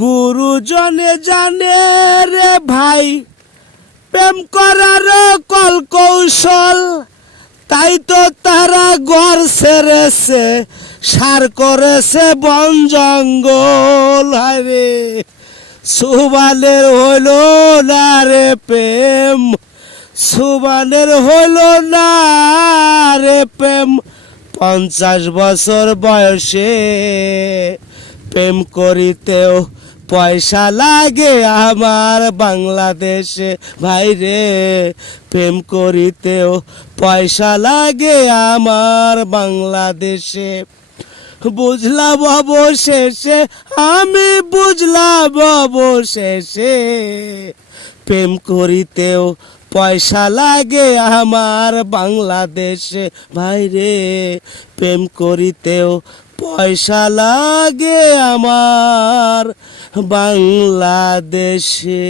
গুরুজনে জানে রে ভাই প্রেম করার কল কৌশল, তাই তো তারা ঘর ছেড়েছে, সার করেছে বন জঙ্গল। হায়রে সুবানের হইল না রে প্রেম, সুবানের হইল না রে প্রেম, 50 বছর বয়সে প্রেম করিতেও পয়সা লাগে আমার বাংলাদেশে। ভাইরে প্রেম করিতেও পয়সা লাগে আমার বাংলাদেশে। বুঝলাম অবশেষে, আমি বুঝলাম অবশেষে, প্রেম করিতেও পয়সা লাগে আমার বাংলাদেশে। ভাইরে প্রেম করিতেও পয়সা লাগে আমার বাংলাদেশে।